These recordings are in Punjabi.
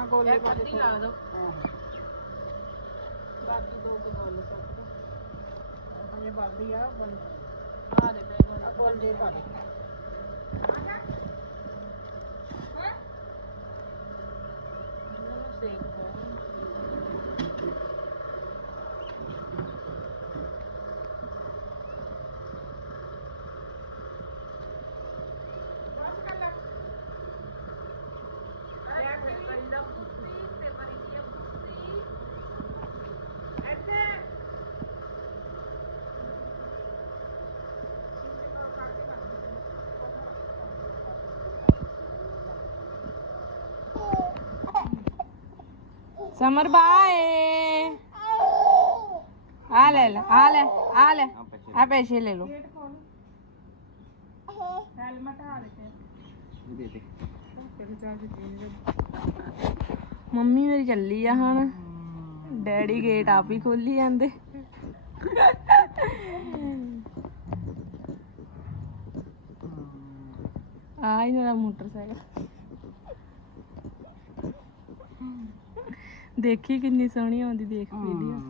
ਜਾਂ ਗੋਲੇ ਪਾ ਦੇ ਲਾ ਦੋ ਬਾਕੀ ਦੋ ਕੇ ਗੋਲੇ ਦੋ ਇਹ ਬਲਦੀ ਆ ਬਲ ਆ ਦੇ ਪੈ ਗੋਲ ਗੋਲੇ ਪਾ ਦੇ। ਸਮਰ ਬਾਏ ਆ ਲੈ ਲੈ ਆ ਲੈ ਆ ਲੈ ਆ ਪੈਸੇ ਲੈ ਲਓ ਹੈਲਮਟ ਆ ਲੈ ਮੰਮੀ ਮੇਰੀ ਚੱਲੀ ਆ ਹੁਣ ਡੈਡੀ ਗੇਟ ਆਪ ਹੀ ਖੋਲੀ ਜਾਂਦੇ ਆ ਹੀ ਮੇਰਾ ਮੋਟਰਸਾਈਕਲ ਦੇਖੀ ਕਿੰਨੀ ਸੋਹਣੀ ਆਉਂਦੀ ਦੇਖ ਵੀਡੀਓ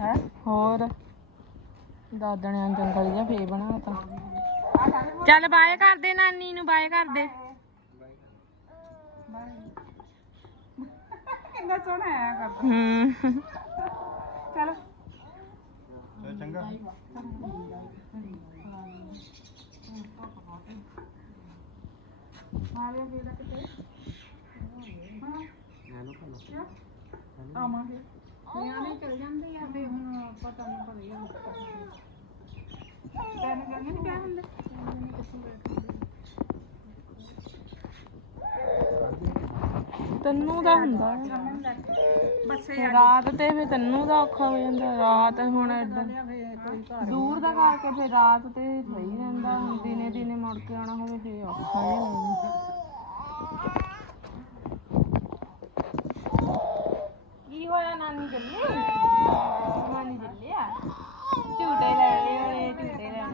ਹੈ? ਹੋਰ? ਦਾਦਾ ਨੇ ਜੰਗਲ ਜਿਹਾ ਫੇ ਬਣਾਤਾ। ਚੱਲ ਬਾਏ ਕਰ ਦੇ ਨਾਨੀ ਨੂੰ ਬਾਏ ਕਰ ਦੇ। ਕਿੰਨਾ ਸੋਹਣਾ ਆਇਆ ਕਰਦਾ। ਹੂੰ। ਚਲ ਚੰਗਾ। ਮਾਰਿਆ ਜਿਹੜਾ ਕਿਤੇ ਆਵਾਂਗੇ। ਨਿਆਣੇ ਚਲ ਜਾਂਦੇ ਆ ਤੇ ਹੁਣ ਪਤਾ ਨਹੀਂ ਭਲੇ ਆ ਤੈਨੂੰ ਕਹਿੰਦੇ ਨਹੀਂ ਕਿਆ ਹੁੰਦੇ ਤੈਨੂੰ ਦਾ ਹੁੰਦਾ। ਬੱਸੇ ਰਾਤ ਤੇ ਫੇ ਤੈਨੂੰ ਦਾ ਔਖਾ ਹੋ ਜਾਂਦਾ ਰਾਤ ਹੁਣ ਏਦਾਂ। ਦੂਰ ਦਾ ਕਰਕੇ ਫੇ ਰਾਤ ਤੇ ਸਹੀ ਰਹਿੰਦਾ ਹੁਣ ਦਿਨੇ ਦਿਨੇ ਮੁੜ ਕੇ ਆਉਣਾ ਹੋਵੇ ਫੇ ਔਖਾ ਜਿਹਾ ਲੱਗਦਾ ਕੀ ਹੋਇਆ ਨਾਨੀ ਚੱਲੀ ਨਾਨੀ ਚੱਲੀ ਆ। ਝੂਟੇ ਲੈਣੇ ਹੋਏ ਝੂਟੇ ਲੈਣੇ ਆ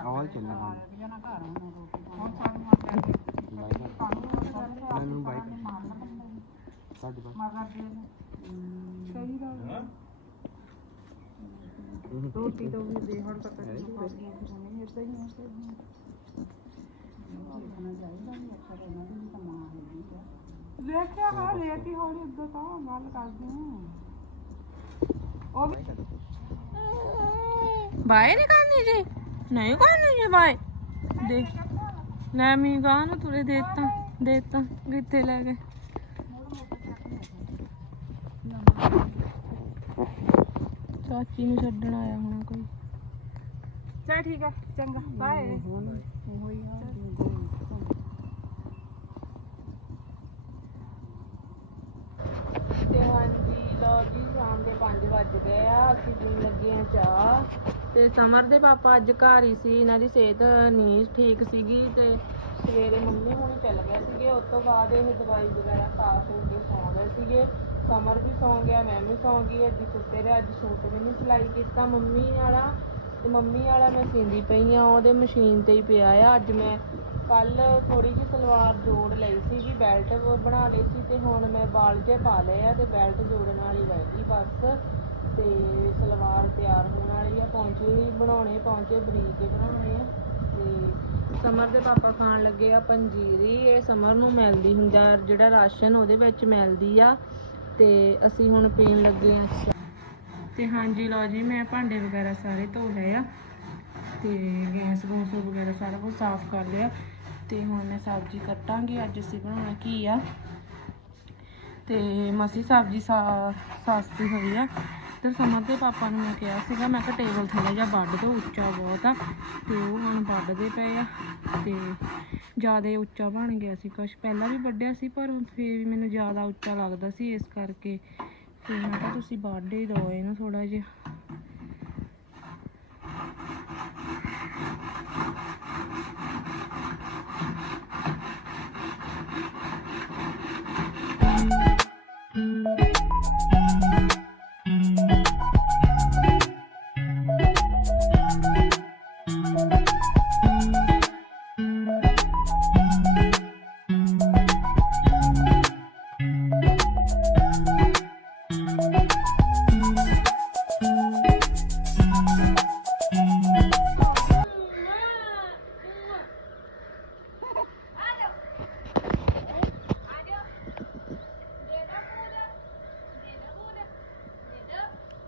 ਆਵਾਜ਼ ਚੱਲਣਾ ਹੁਣ ਜਣਾ ਘਰ ਆਉਣਾ ਹੁਣ ਸਾਨੂੰ ਮਾਰ ਕੇ ਮੈਨੂੰ ਬਾਈਕ ਸਾਡੇ ਬਾਈਕ। ਸਹੀ ਗੱਲ। ਰੋਟੀ ਤੋਂ ਵੀ ਦੇ ਹੜ ਤੱਕ ਨਹੀਂ ਇਦਾਂ ਹੀ ਇਦਾਂ ਹੀ ਲੈ ਕੇ ਆ ਲੈ ਕੇ ਹੌਲੀ ਉੱਧਰ ਤਾਂ ਗੱਲ ਕਰਦੇ ਹਾਂ ਉਹ ਵੀ ਬਾਏ ਨਹੀਂ ਕਰਨੀ ਜੀ ਨਹੀਂ ਕਰਨੀ ਜੀ ਬਾਏ ਦੇ ਲੈ ਮੀ ਗਾਂ ਨੂੰ ਤੁਰੇ ਦੇਤਾ ਦੇਤਾ ਕਿੱਥੇ ਲੈ ਗਏ ਚਾਚੀ ਨੂੰ ਛੱਡਣ ਆਇਆ ਹੋਣਾ ਕੋਈ। ਚਲ ਠੀਕ ਆ ਚੰਗਾ ਬਾਏ। ਤੇ ਹਾਂਜੀ ਲੋ ਜੀ ਸ਼ਾਮ ਦੇ 5 ਵੱਜ ਗਏ ਆ ਅਸੀਂ ਪੀਣ ਲੱਗੇ ਆ ਚਾਹ। ਤੇ ਸਮਰ ਦੇ ਪਾਪਾ ਅੱਜ ਘਰ ਹੀ ਸੀ ਇਹਨਾਂ ਦੀ ਸਿਹਤ ਨਹੀਂ ਠੀਕ ਸੀਗੀ ਤੇ ਸਵੇਰੇ ਮੰਮੀ ਹੁਣੀ ਚੱਲ ਗਏ ਸੀਗੇ ਉਸ ਤੋਂ ਬਾਅਦ ਇਹ ਦਵਾਈ ਵਗੈਰਾ ਖਾ ਖੂ ਕੇ ਸੌਂ ਗਏ ਸੀਗੇ। ਸਮਰ ਵੀ ਸੌਂ ਗਿਆ, ਮੈਂ ਵੀ ਸੌਂ ਗਈ ਅੱਜ ਸੁੱਤੇ ਰਿਹਾ, ਅੱਜ ਸੂਟ ਵੀ ਨਹੀਂ ਸਿਲਾਈ ਕੀਤਾ, ਮੰਮੀ ਵਾਲਾ, ਤੇ ਮੰਮੀ ਵਾਲਾ ਮੈਂ ਸੀਂਦੀ ਪਈ ਆ ਉਹਦੇ ਮਸ਼ੀਨ ਤੇ ਹੀ ਪਿਆ ਆ, ਅੱਜ ਮੈਂ ਕੱਲ ਥੋੜੀ ਜਿਹੀ ਸਲਵਾਰ ਜੋੜ ਲਈ ਸੀ ਵੀ ਬੈਲਟ ਬਣਾ ਲਈ ਸੀ, ਤੇ ਹੁਣ ਮੈਂ ਬਾਲ ਜੇ ਪਾ ਲਏ ਆ, ਤੇ ਬੈਲਟ ਜੋੜਨ ਵਾਲੀ ਰਹਿ ਗਈ ਬਸ, ਤੇ ਸਲਵਾਰ ਤਿਆਰ ਹੋਣ ਵਾਲੀ ਆ, ਪੌਂਚੇ ਵੀ ਬਣਾਉਣੇ, ਪੌਂਚੇ ਬਰੀਕ ਹੀ ਬਣਾਉਣੇ ਆ, ਤੇ ਸਮਰ ਦੇ ਪਾਪਾ ਖਾਣ ਲੱਗੇ ਆ, ਪੰਜੀਰੀ, ਇਹ ਸਮਰ ਨੂੰ ਮਿਲਦੀ ਹੁੰਦਾ, ਜਿਹੜਾ ਰਾਸ਼ਨ ਉਹਦੇ ਵਿੱਚ ਮਿਲਦੀ ਆ ਤੇ ਅਸੀਂ ਹੁਣ ਪੀਣ ਲੱਗੇ ਆ ਚਾਹ। ਤੇ ਹਾਂਜੀ ਲਓ ਜੀ, ਮੈਂ ਭਾਂਡੇ ਵਗੈਰਾ ਸਾਰੇ ਧੋ ਲਏ ਆ ਤੇ ਗੈਸ ਗੂਸ ਵਗੈਰਾ ਸਾਰਾ ਕੁਝ ਸਾਫ਼ ਕਰ ਲਿਆ। ਤੇ ਹੁਣ ਮੈਂ ਸਬਜ਼ੀ ਕੱਟਾਂਗੀ, ਅੱਜ ਅਸੀਂ ਬਣਾਉਣਾ ਕੀ ਆ। ਤੇ ਮਸੀ ਸਬਜ਼ੀ ਸਾ- ਸਸਤੀ ਹੋਈ ਆ। ਤੇ ਸਮਰ ਦੇ ਪਾਪਾ ਨੂੰ ਮੈਂ ਕਿਹਾ ਸੀਗਾ, ਮੈਂ ਕਿਹਾ ਟੇਬਲ ਥੋੜਾ ਜਿਹਾ ਵੱਢ ਦਿਓ ਉੱਚਾ ਬਹੁਤ ਆ। ਤੇ ਉਹ ਹੁਣ ਵੱਢਦੇ ਪਏ ਆ ਤੇ ਜ਼ਿਆਦਾ ਉੱਚਾ ਬਣ ਗਿਆ ਸੀ ਕੁਛ। ਪਹਿਲਾਂ ਵੀ ਵੱਢਿਆ ਸੀ, ਪਰ ਫੇਰ ਵੀ ਮੈਨੂੰ ਜ਼ਿਆਦਾ ਉੱਚਾ ਲੱਗਦਾ ਸੀ ਇਸ ਕਰਕੇ। ਫਿਰ ਮੈਂ ਕਿਹਾ ਤੁਸੀਂ ਵੱਢ ਹੀ ਦਿਓ ਇਹਨੂੰ ਥੋੜਾ ਜਿਹਾ।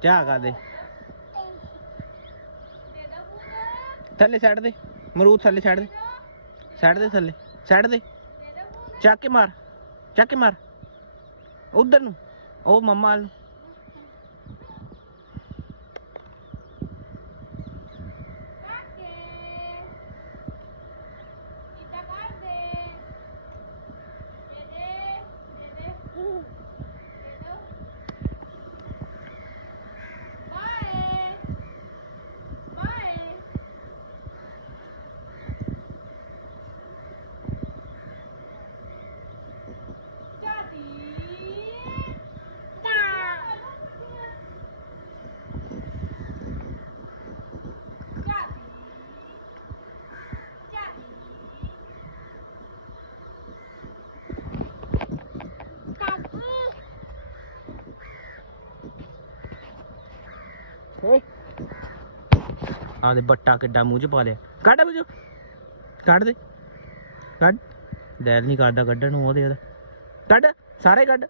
ਚਾਹ ਕਰ ਥੱਲੇ ਛੱਡ ਦੇ ਮਰੂਦ ਥੱਲੇ ਛੱਡ ਦੇ ਛੱਡ ਦੇ ਥੱਲੇ ਛੱਡ ਦੇ। ਚੱਕ ਕੇ ਮਾਰ, ਚੱਕ ਕੇ ਮਾਰ। ਉਧਰ ਨੂੰ, ਉਹ ਮੰਮਾ ਨੂੰ। ਆ ਦੇ ਬੱਟਾ ਕਿੱਡਾ ਮੂੰਹ ਚ ਪਾ ਲਿਆ। ਕੱਢ ਬਜੋ ਕੱਢ ਦੇ। ਕੱਢ। ਡੈਲ ਨਹੀਂ ਕਰਦਾ ਕੱਢਣ ਨੂੰ ਉਹਦੇ ਉਹਦਾ। ਕੱਢ। ਸਾਰੇ ਕੱਢ।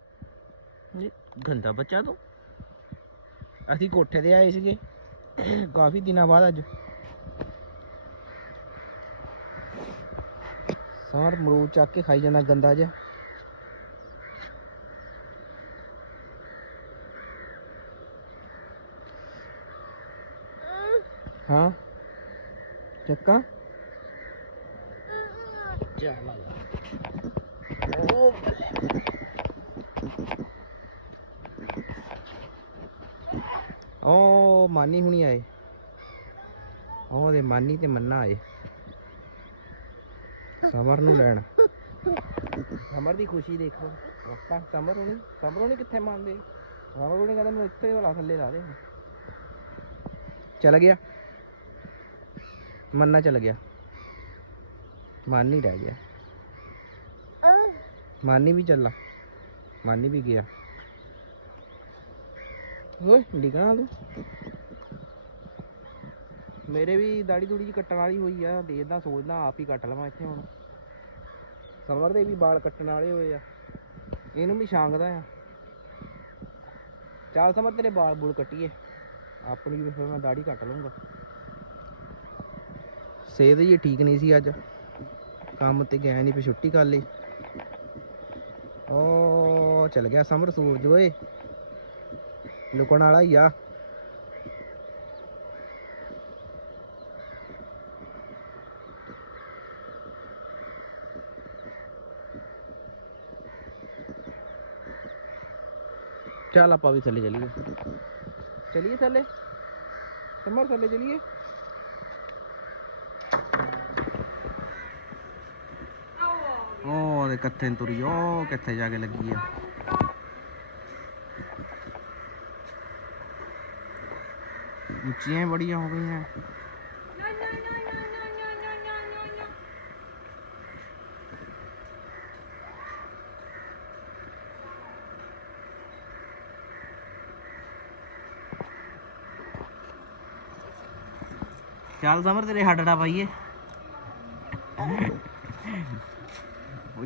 ਗੰਦਾ ਬੱਚਾ ਤੂੰ। ਅਸੀਂ ਕੋਠੇ ਤੇ ਆਏ ਸੀਗੇ। ਕਾਫੀ ਦਿਨਾਂ ਬਾਅਦ ਅੱਜ। ਸਾਰ ਮਰੂਦ ਚੱਕ ਕੇ ਖਾਈ ਜਾਂਦਾ ਗੰਦਾ ਜਿਹਾ। ਹਾਂ ਚੱਕਾ ਚੱਲ ਉਹ ਬੱਲੇ ਉਹ ਮਾਨੀ ਹੁਣੀ ਆਏ ਉਹ ਦੇ ਮਾਨੀ ਤੇ ਮੰਨਾ ਆਏ ਸਮਰ ਨੂੰ ਲੈਣ। ਸਮਰ ਦੀ ਖੁਸ਼ੀ ਦੇਖੋ। ਆਪਾਂ ਸਮਰ ਹੁਣੀ ਸਮਰ ਹੁਣੀ ਕਿੱਥੇ ਮੰਨਦੇ। ਸਮਰ ਹੁਣੀ ਕਹਿੰਦਾ ਮੈਂ ਇੱਥੇ ਵਾਲਾ ਥੱਲੇ ਲਾ ਦੇ। ਚਲ ਗਿਆ। ਮੰਨਾ ਚਲ ਗਿਆ। ਮਾਨੀ ਰਹਿ ਗਿਆ। ਮਾਨੀ ਵੀ ਚੱਲਾ। ਮਾਨੀ ਵੀ ਗਿਆ। ਓਏ ਡਿਗਣਾ ਤੂੰ। ਮੇਰੇ ਵੀ ਦਾੜੀ ਦੂੜੀ ਜੀ ਕੱਟਣ ਵਾਲੀ ਹੋਈ ਆ। ਦੇਖਦਾ ਸੋਚਦਾ ਆਪ ਹੀ ਕੱਟ ਲਵਾਂ ਇੱਥੇ ਹੁਣ। ਸਮਰ ਦੇ ਵੀ ਵਾਲ ਕੱਟਣ ਵਾਲੇ ਹੋਏ ਆ। ਇਹਨੂੰ ਵੀ ਛਾਂਗਦਾ ਆ। ਚੱਲ ਸਮਰ ਤੇਰੇ ਵਾਲ ਬੂਲ ਕੱਟੀਏ। ਆਪਣੀ ਵੀ ਫਿਰ ਮੈਂ ਦਾੜੀ ਕੱਟ ਲਵਾਂਗਾ ਸਿਹਤ ਜੀ ਠੀਕ ਨਹੀਂ ਸੀ ਅੱਜ। ਕੰਮ ਤੇ ਗਿਆ ਨਹੀਂ ਫਿਰ ਛੁੱਟੀ ਕਰ ਲਈ। ਓ, ਚਲ ਗਿਆ ਸਮਰ ਸੂਰਜ ਓਏ। ਲੁਕਣ ਵਾਲਾ ਹੀ ਆ। ਚੱਲ ਆਪਾਂ ਵੀ ਥੱਲੇ ਚਲੀਏ। ਚੱਲੀਏ ਥੱਲੇ? ਸਮਰ ਥੱਲੇ ਚਲੀਏ? ਉਹ ਦੇ ਕੱਥੇ ਨੂੰ ਤੁਰੀ, ਉਹ ਕਿੱਥੇ ਜਾ ਕੇ ਲੱਗੀ ਆ? ਉੱਚੀਆਂ ਹੀ ਬੜੀਆਂ ਹੋ ਗਈਆਂ। ਚੱਲ ਸਮਰ, ਤੇਰੇ ਹੱਡੜਾ ਪਾਈਏ।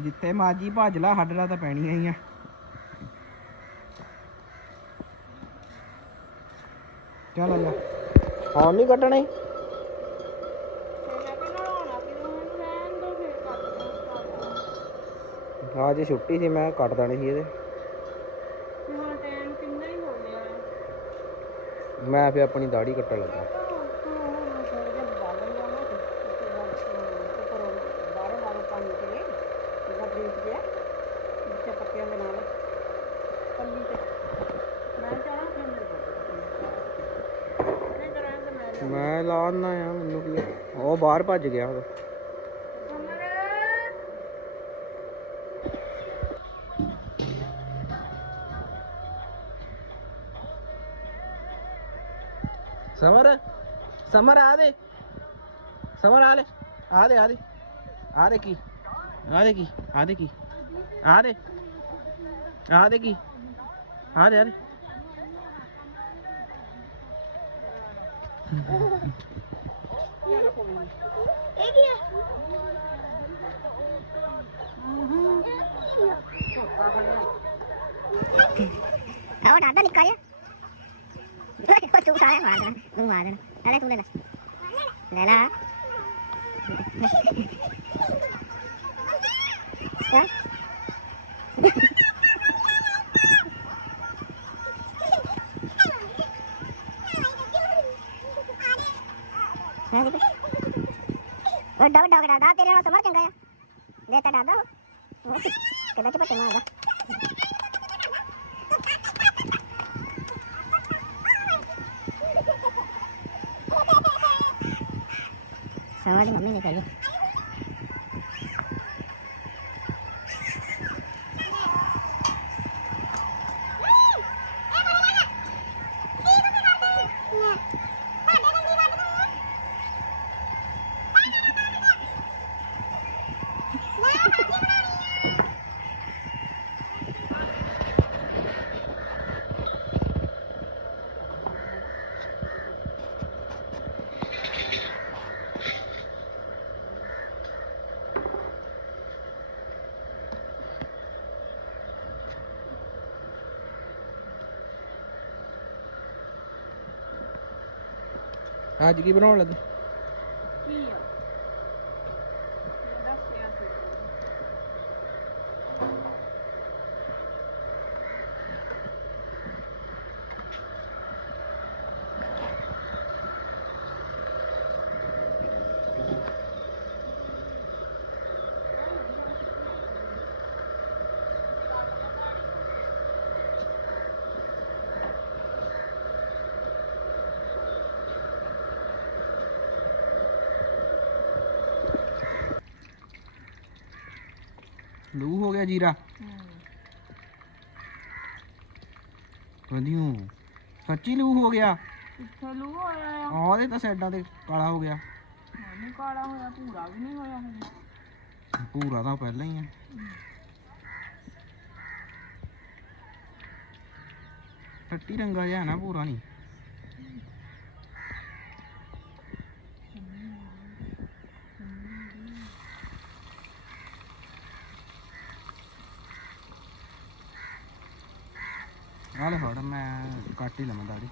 ਜਿੱਥੇ ਮਾਜੀ ਭੱਜ ਲਾ ਹੱਡੜਾ ਤਾਂ ਪੈਣੀਆਂ ਹੀ ਆ। ਚੱਲ ਆ ਜਾ। ਹੁਣ ਨਹੀਂ ਕੱਟਣੇ? ਹਾਂ ਜੇ ਛੁੱਟੀ ਸੀ ਮੈਂ ਕੱਟ ਦੇਣੀ ਸੀ ਇਹਦੇ। ਹੁਣ ਟਾਈਮ ਕਿੰਨਾ ਹੀ ਹੋ ਗਿਆ। ਮੈਂ ਫੇ ਆਪਣੀ ਦਾੜੀ ਕੱਟਣ ਲੱਗਾ। ਮੈਂ ਲਾਉਣਾ ਆ ਮੈਨੂੰ ਕੀ ਆ। ਉਹ ਬਾਹਰ ਭੱਜ ਗਿਆ ਉਹ ਸਮਰ ਸਮਰ ਆ ਦੇ ਸਮਰ ਆ ਲੈ ਆ ਦੇ ਆ ਦੇ ਆ ਦੇ ਕੀ ਆ ਦੇ ਕੀ ਆ ਦੇ ਕੀ ਆ ਦੇ ਆ ਦੇ ਕੀ ਆ ਦੇ ਆ ਦੇ ਉਹ ਡਾਡਾ ਨਿਕਲ ਜਾ ਉਹ ਤੂੰ ਸਾਰਾ ਮਾਰ ਦੇਣਾ ਤੂੰ ਮਾਰ ਦੇਣਾ ਅਰੇ ਤੂੰ ਲੈ ਲੈ ਲੈ ਲਾ ਹਾਂ ਹਾਂ ਵੱਡਾ ਵੱਡਾ ਡਾਦਾ ਤੇਰੇ ਨਾਲ ਸਮਰ ਚੰਗਾ ਆ ਦੇ ਤਾਂ ਡਾਦਾ ਕਿਹਦਾ ਚਪਟੇ ਮਾਰਦਾ ਸਮਰ ਦੀ ਮੰਮੀ ਨੇ ਕਹੀ ਅੱਜ ਕੀ ਬਣਾਉਣ ਲੱਗੇ? ਲੂ ਹੋ ਗਿਆ ਜੀਰਾ। ਵਧੀਓ। ਸੱਚੀ ਲੂ ਹੋ ਗਿਆ? ਕਿੱਥੇ ਲੂ ਹੋਇਆ ਆ? ਆਹ ਉਹਦੇ ਤਾਂ ਸਾਈਡਾਂ ਤੇ ਕਾਲਾ ਹੋ ਗਿਆ। ਮੈਨੂੰ ਕਾਲਾ ਹੋਇਆ ਪੂਰਾ ਵੀ ਨਹੀਂ ਹੋਇਆ ਹਜੇ ਪੂਰਾ ਤਾਂ ਪਹਿਲਾਂ ਹੀ ਆ। ਟੱਟੀ ਰੰਗਾ ਜਿਹਾ ਨਾ ਪੂਰਾ ਨਹੀਂ। ਆਲੇ ਫੜ ਮੈਂ ਕੱਟ ਹੀ ਲਵਾਂ ਦਾੜੀ।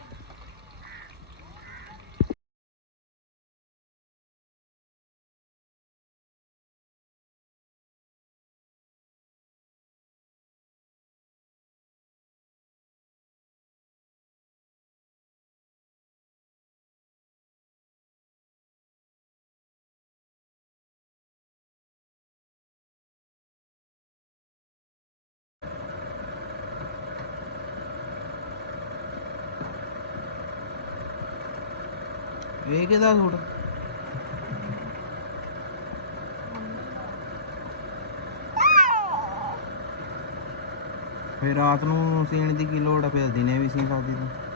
ਇਹ ਕਿਹਦਾ ਸੂਟ? ਫੇ ਰਾਤ ਨੂੰ ਸੀਣ ਦੀ ਕੀ ਲੋੜ ਆ? ਫਿਰ ਦਿਨੇ ਵੀ ਸੀ ਸਕਦੀ ਤੂੰ।